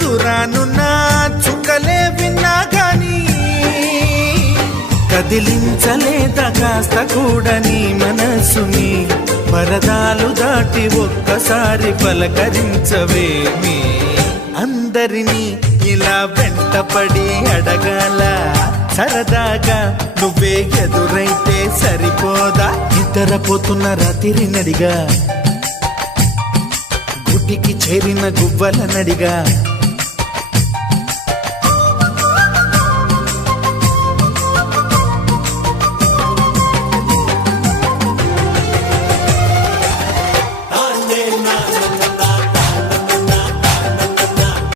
దూరానున్న చుక్కలే విన్నా గాని కదిలించలేదా కాస్త కూడా నీ మనసుని పరదాలు దాటి ఒక్కసారి పలకరించవేమి అందరినీ ఇలా వెంటపడి అడగాల సరదాగా నువ్వే ఎదురైతే సరిపోదా నిద్రపోతున్న రాత్రి నడిగా గుటికి చేరిన గువ్వల నడిగా